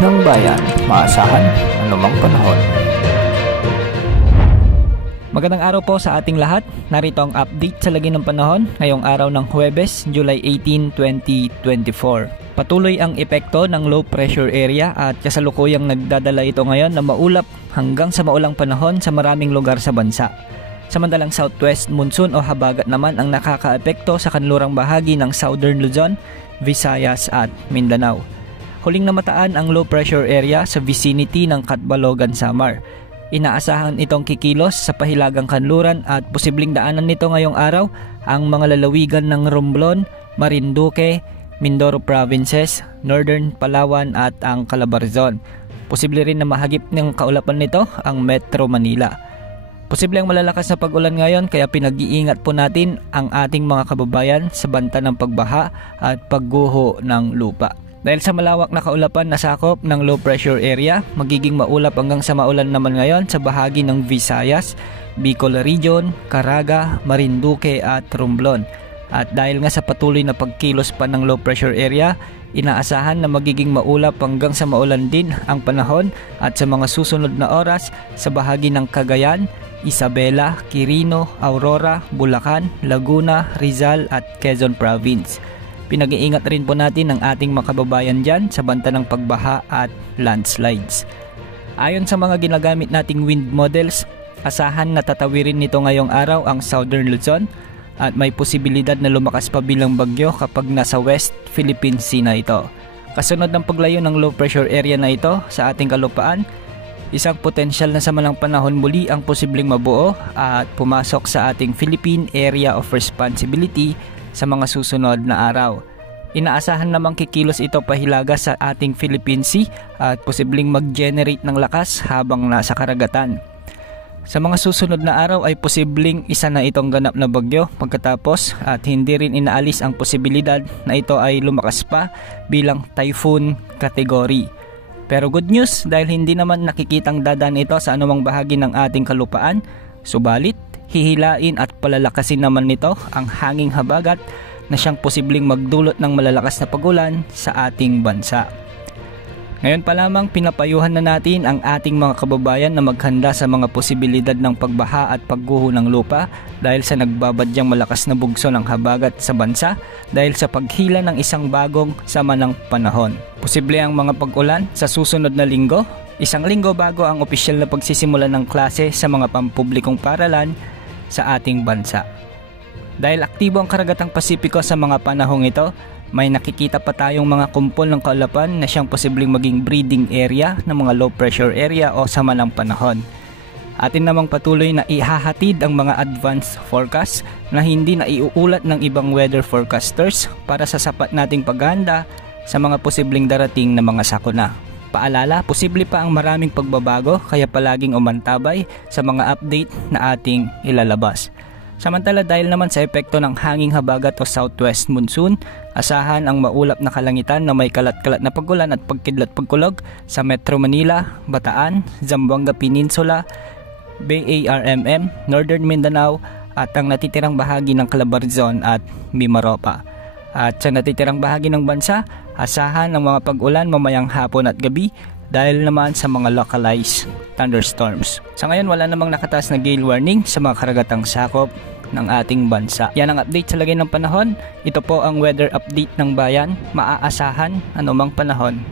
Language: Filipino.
ng bayan, maasahan anumang panahon. Magandang araw po sa ating lahat. Narito ang update sa lagi ng panahon ngayong araw ng Huwebes, July 18, 2024. Patuloy ang epekto ng low pressure area at kasalukuyang nagdadala ito ngayon na maulap hanggang sa maulang panahon sa maraming lugar sa bansa. Samantalang southwest monsoon o habagat naman ang nakakaapekto sa kanlurang bahagi ng Southern Luzon, Visayas at Mindanao. Huling namataan ang low pressure area sa vicinity ng Catbalogan, Samar. Inaasahan itong kikilos sa pahilagang kanluran at posibleng daanan nito ngayong araw ang mga lalawigan ng Romblon, Marinduque, Mindoro Provinces, Northern Palawan at ang Calabarzon. Posible rin na mahagip ng kaulapan nito ang Metro Manila. Posible ang malalakas na pag-ulan ngayon kaya pinag-iingat po natin ang ating mga kababayan sa banta ng pagbaha at pagguho ng lupa. Dahil sa malawak na kaulapan na sakop ng low pressure area, magiging maulap hanggang sa maulan naman ngayon sa bahagi ng Visayas, Bicol Region, Caraga, Marinduque at Romblon. At dahil nga sa patuloy na pagkilos pa ng low pressure area, inaasahan na magiging maulap hanggang sa maulan din ang panahon at sa mga susunod na oras sa bahagi ng Cagayan, Isabela, Quirino, Aurora, Bulacan, Laguna, Rizal at Quezon Province. Pinag-iingat rin po natin ang ating mga kababayan dyan sa banta ng pagbaha at landslides. Ayon sa mga ginagamit nating wind models, asahan na tatawirin nito ngayong araw ang Southern Luzon at may posibilidad na lumakas pa bilang bagyo kapag nasa West Philippine Sea na ito. Kasunod ng paglayo ng low pressure area na ito sa ating kalupaan, isang potensyal na samalang panahon muli ang posibleng mabuo at pumasok sa ating Philippine Area of Responsibility sa mga susunod na araw. Inaasahan namang kikilos ito pahilaga sa ating Philippine Sea at posibleng mag-generate ng lakas habang nasa karagatan. Sa mga susunod na araw ay posibleng isa na itong ganap na bagyo pagkatapos at hindi rin inaalis ang posibilidad na ito ay lumakas pa bilang typhoon category. Pero good news dahil hindi naman nakikitang dadaan ito sa anumang bahagi ng ating kalupaan, subalit hihilain at palalakasin naman nito ang hanging habagat na siyang posibleng magdulot ng malalakas na pagulan sa ating bansa. Ngayon pa lamang pinapayuhan na natin ang ating mga kababayan na maghanda sa mga posibilidad ng pagbaha at pagguho ng lupa dahil sa nagbabadyang malakas na bugso ng habagat sa bansa dahil sa paghila ng isang bagong sama ng panahon. Posible ang mga pag-ulan sa susunod na linggo, isang linggo bago ang opisyal na pagsisimula ng klase sa mga pampublikong paaralan sa ating bansa. Dahil aktibo ang karagatang Pasipiko sa mga panahong ito, may nakikita pa tayong mga kumpol ng kaulapan na siyang posibleng maging breeding area ng mga low pressure area o sama ng panahon. Atin namang patuloy na ihahatid ang mga advanced forecast na hindi na iuulat ng ibang weather forecasters para sa sapat nating paghahanda sa mga posibleng darating na mga sakuna. Paalala, posible pa ang maraming pagbabago kaya palaging umantabay sa mga update na ating ilalabas. Samantala dahil naman sa epekto ng hanging habagat o southwest monsoon, asahan ang maulap na kalangitan na may kalat-kalat na pagulan at pagkidlat-pagkulog sa Metro Manila, Bataan, Zamboanga Peninsula, BARMM, Northern Mindanao at ang natitirang bahagi ng Calabarzon at Mimaropa. At sa natitirang bahagi ng bansa, asahan ang mga pag-ulan mamayang hapon at gabi dahil naman sa mga localized thunderstorms. Sa ngayon wala namang nakataas na gale warning sa mga karagatang sakop ng ating bansa. Yan ang update sa lagay ng panahon. Ito po ang weather update ng bayan. Maaasahan anumang panahon.